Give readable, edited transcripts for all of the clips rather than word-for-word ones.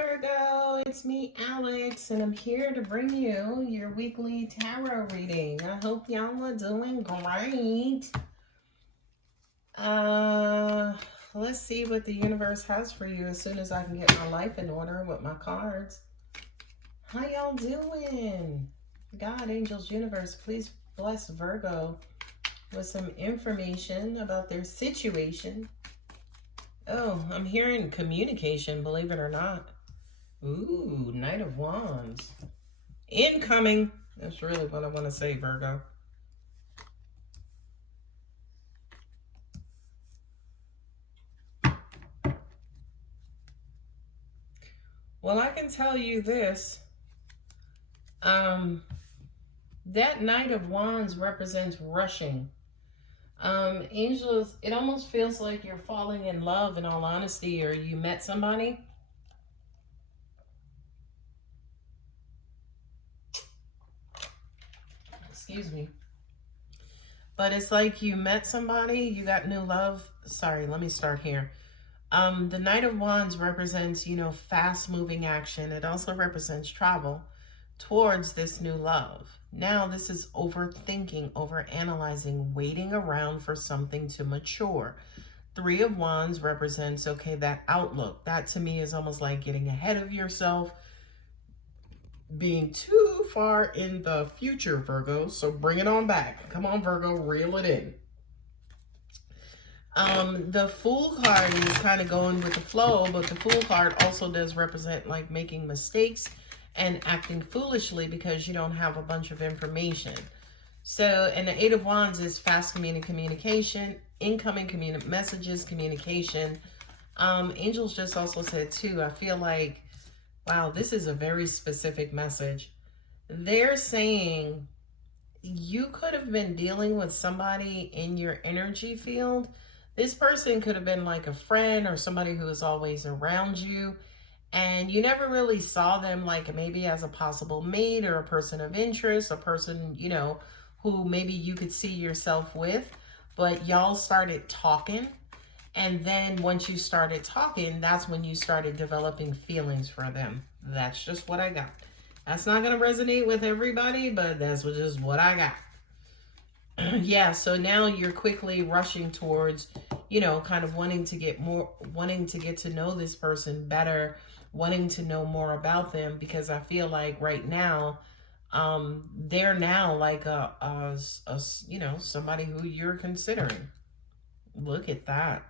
Virgo, it's me, Alex, and I'm here to bring you your weekly tarot reading. I hope y'all are doing great. Let's see what the universe has for you as soon as I can get my life in order with my cards. How y'all doing? God, angels, universe, please bless Virgo with some information about their situation. Oh, I'm hearing communication, believe it or not. Ooh, Knight of Wands. Incoming. That's really what I want to say, Virgo. Well, I can tell you this. That Knight of Wands represents rushing. Angels, it almost feels like you're falling in love, in all honesty, or you met somebody. Excuse me. But it's like you met somebody, you got new love. Sorry, let me start here. The Knight of Wands represents, fast-moving action. It also represents travel towards this new love. Now, this is overthinking, overanalyzing, waiting around for something to mature. Three of Wands represents, okay, that outlook. That to me is almost like getting ahead of yourself, being too far in the future, Virgo. So bring it on back. Come on, Virgo, reel it in. The Fool card is kind of going with the flow, but the Fool card also does represent like making mistakes and acting foolishly because you don't have a bunch of information. So, and the Eight of Wands is fast communication, incoming messages, communication. Angels just also said too, I feel like, wow, this is a very specific message. They're saying you could have been dealing with somebody in your energy field. This person could have been like a friend or somebody who is always around you, and you never really saw them like maybe as a possible mate or a person of interest, a person, who maybe you could see yourself with, but y'all started talking. And then once you started talking, that's when you started developing feelings for them. That's just what I got. That's not going to resonate with everybody, but that's just what I got. Yeah, so now you're quickly rushing towards, kind of wanting to get to know this person better, wanting to know more about them, because I feel like right now, they're now like somebody who you're considering. Look at that.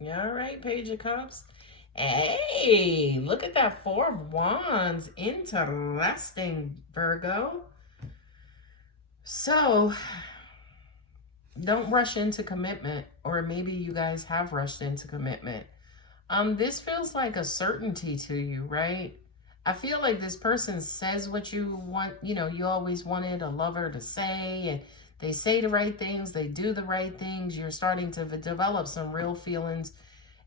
Yeah, all right, Page of Cups. Hey, look at that Four of Wands. Interesting, Virgo. So, don't rush into commitment, or maybe you guys have rushed into commitment. This feels like a certainty to you, right? I feel like this person says what you want, you always wanted a lover to say, and they say the right things, they do the right things. You're starting to develop some real feelings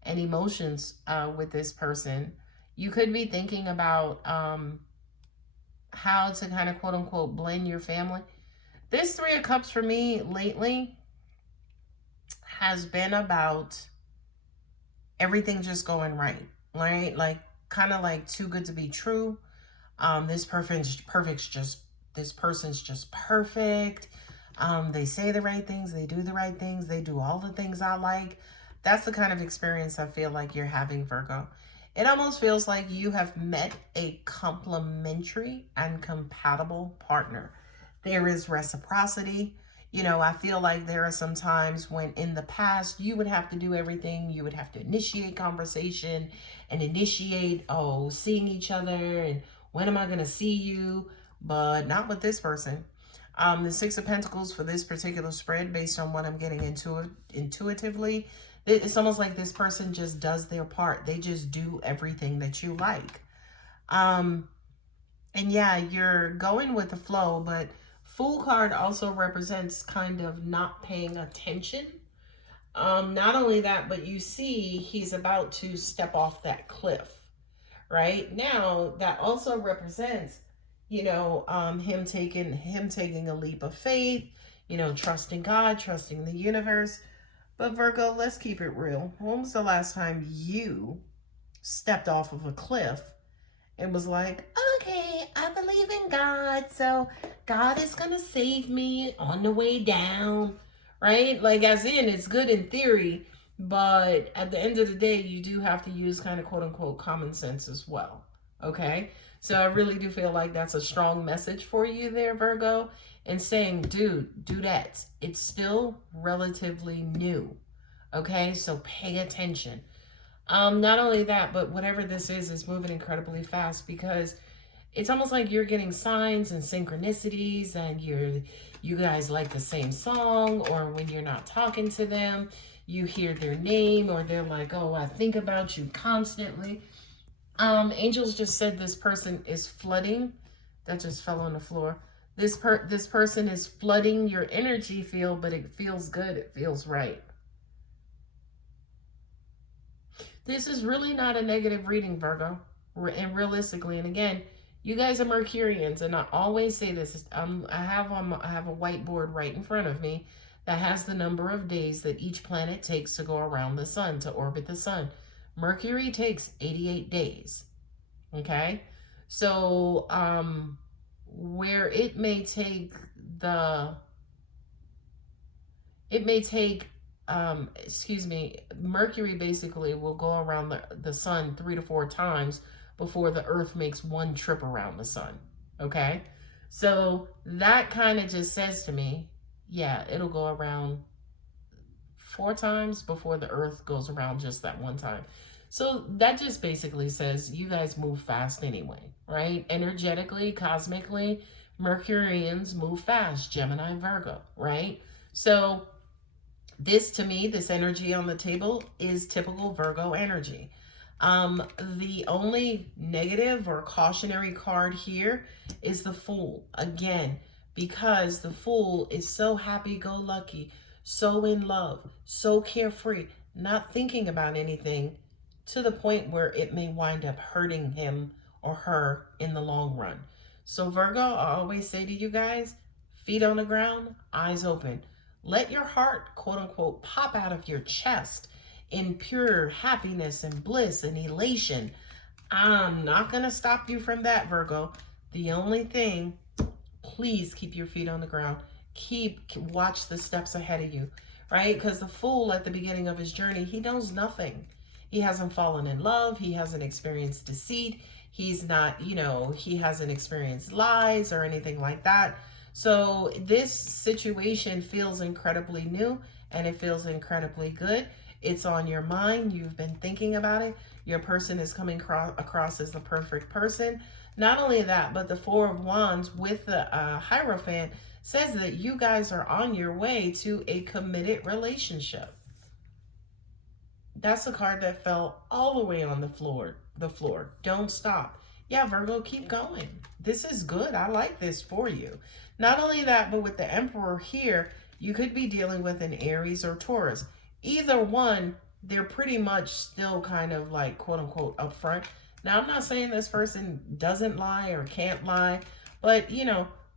and emotions with this person. You could be thinking about how to kind of quote unquote blend your family. This Three of Cups for me lately has been about everything just going right? Like kind of like too good to be true. This person's just perfect. They say the right things, they do the right things, they do all the things I like. That's the kind of experience I feel like you're having, Virgo. It almost feels like you have met a complementary and compatible partner. There is reciprocity. I feel like there are some times when in the past you would have to do everything. You would have to initiate conversation and initiate, seeing each other and when am I going to see you? But not with this person. The Six of Pentacles for this particular spread, based on what I'm getting into intuitively, it's almost like this person just does their part. They just do everything that you like. And yeah, you're going with the flow, but Fool card also represents kind of not paying attention. Not only that, but you see he's about to step off that cliff. Right now, that also represents, him taking a leap of faith, trusting God, trusting the universe. But Virgo, let's keep it real. When was the last time you stepped off of a cliff and was like, okay, I believe in God, so God is going to save me on the way down, right? Like, as in, it's good in theory, but at the end of the day, you do have to use kind of quote unquote common sense as well, okay? So I really do feel like that's a strong message for you there, Virgo, and saying, dude, do that. It's still relatively new, okay? So pay attention. Not only that, but whatever this is moving incredibly fast, because it's almost like you're getting signs and synchronicities, and you guys like the same song, or when you're not talking to them, you hear their name, or they're like, oh, I think about you constantly. Angels just said this person is flooding. That just fell on the floor. This person is flooding your energy field, but it feels good. It feels right. This is really not a negative reading, Virgo. And realistically, and again, you guys are Mercurians, and I always say this. I have a whiteboard right in front of me that has the number of days that each planet takes to go around the sun, to orbit the sun. Mercury takes 88 days. Okay? So, where it may take Mercury basically will go around the sun 3 to 4 times before the Earth makes one trip around the sun. Okay? So that kind of just says to me, yeah, it'll go around 4 times before the Earth goes around just that one time. So that just basically says you guys move fast anyway, right? Energetically, cosmically, Mercurians move fast, Gemini, Virgo, right? So this, to me, this energy on the table is typical Virgo energy. The only negative or cautionary card here is the Fool. Again, because the Fool is so happy-go-lucky, so in love, so carefree, not thinking about anything, to the point where it may wind up hurting him or her in the long run. So Virgo, I always say to you guys, feet on the ground, eyes open. Let your heart, quote unquote, pop out of your chest in pure happiness and bliss and elation. I'm not going to stop you from that, Virgo. The only thing, please keep your feet on the ground. Watch the steps ahead of you, right? Because the Fool at the beginning of his journey, he knows nothing. He hasn't fallen in love. He hasn't experienced deceit. He's not, he hasn't experienced lies or anything like that. So this situation feels incredibly new, and it feels incredibly good. It's on your mind. You've been thinking about it. Your person is coming across as the perfect person. Not only that, but the Four of Wands with the Hierophant says that you guys are on your way to a committed relationship. That's a card that fell all the way on the floor. Don't stop. Yeah, Virgo, keep going. This is good. I like this for you. Not only that, but with the Emperor here, you could be dealing with an Aries or Taurus. Either one, they're pretty much still kind of like, quote unquote, upfront. Now, I'm not saying this person doesn't lie or can't lie, but,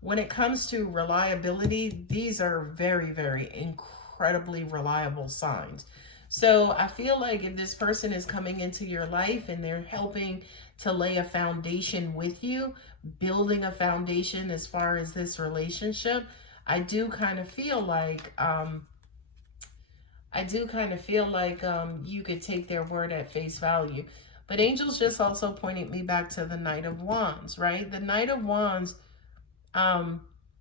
when it comes to reliability, these are very, very incredibly reliable signs. So I feel like if this person is coming into your life and they're helping to lay a foundation with you, building a foundation as far as this relationship, I do kind of feel like you could take their word at face value. But angels just also pointed me back to the Knight of Wands, right? The Knight of Wands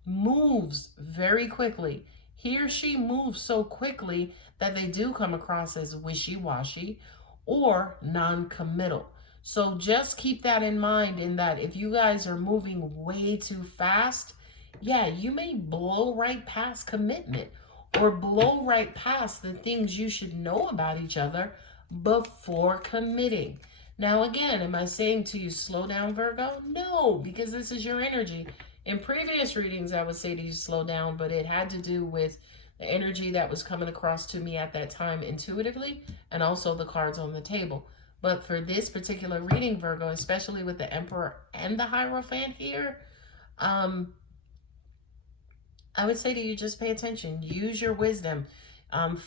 moves very quickly. He or she moves so quickly that they do come across as wishy-washy or non-committal. So just keep that in mind, in that if you guys are moving way too fast, yeah, you may blow right past commitment or blow right past the things you should know about each other before committing. Now, again, am I saying to you, slow down, Virgo? No, because this is your energy. In previous readings, I would say to you, slow down, but it had to do with the energy that was coming across to me at that time intuitively, and also the cards on the table. But for this particular reading, Virgo, especially with the Emperor and the Hierophant here, I would say to you, just pay attention. Use your wisdom.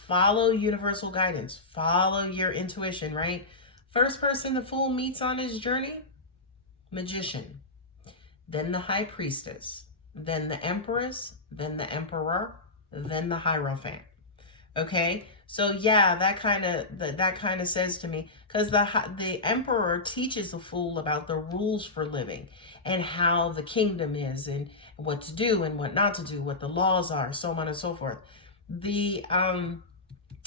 Follow universal guidance. Follow your intuition, right? First person the Fool meets on his journey, Magician. Then the High Priestess. Then the Empress. Then the Emperor. Then the Hierophant. Okay, so yeah, that kind of says to me, because the Emperor teaches the Fool about the rules for living and how the kingdom is and what to do and what not to do, what the laws are, so on and so forth. The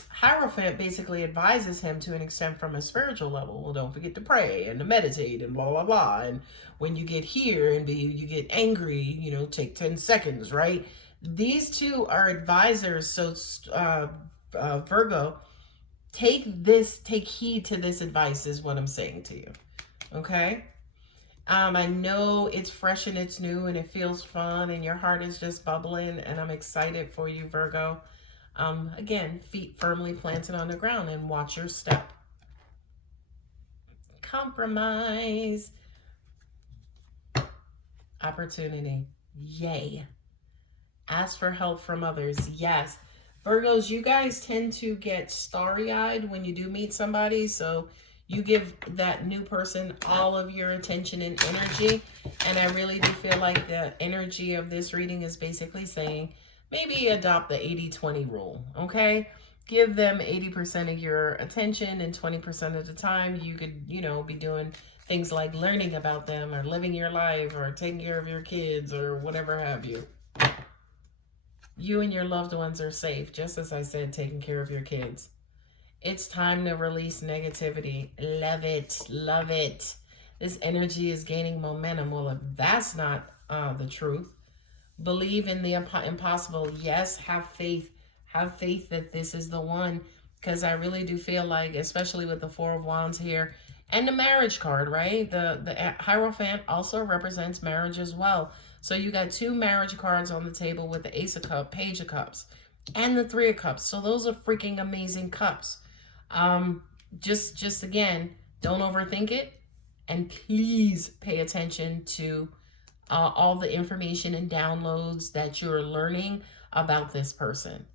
Hierophant basically advises him to an extent from a spiritual level. Well, don't forget to pray and to meditate and blah blah blah. And when you get here and you get angry, you know, take 10 seconds, right? These two are advisors. So Virgo, take heed to this advice is what I'm saying to you. Okay. I know it's fresh and it's new and it feels fun and your heart is just bubbling, and I'm excited for you, Virgo. Again, feet firmly planted on the ground and watch your step. Compromise. Opportunity. Yay. Ask for help from others. Yes. Virgos, you guys tend to get starry-eyed when you do meet somebody, so you give that new person all of your attention and energy. And I really do feel like the energy of this reading is basically saying, maybe adopt the 80-20 rule, okay? Give them 80% of your attention, and 20% of the time you could, you know, be doing things like learning about them or living your life or taking care of your kids or whatever have you. You and your loved ones are safe, just as I said, taking care of your kids. It's time to release negativity. Love it. Love it. This energy is gaining momentum. Well, if that's not the truth, believe in the impossible. Yes, have faith. Have faith that this is the one, because I really do feel like, especially with the Four of Wands here and the marriage card, right? The Hierophant also represents marriage as well. So you got two marriage cards on the table with the Ace of Cups, Page of Cups, and the Three of Cups. So those are freaking amazing cups. Just again, don't overthink it, and please pay attention to all the information and downloads that you're learning about this person.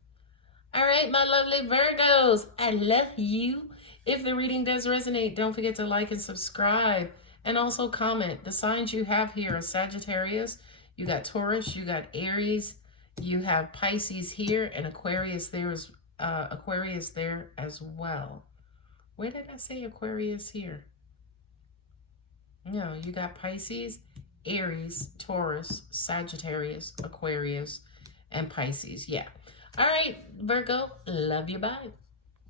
All right, my lovely Virgos, I love you. If the reading does resonate, don't forget to like and subscribe, and also comment. The signs you have here are Sagittarius, you got Taurus, you got Aries, you have Pisces here, and Aquarius there as well. Where did I say Aquarius here? No, you got Pisces, Aries, Taurus, Sagittarius, Aquarius, and Pisces. Yeah. All right, Virgo, love you. Bye.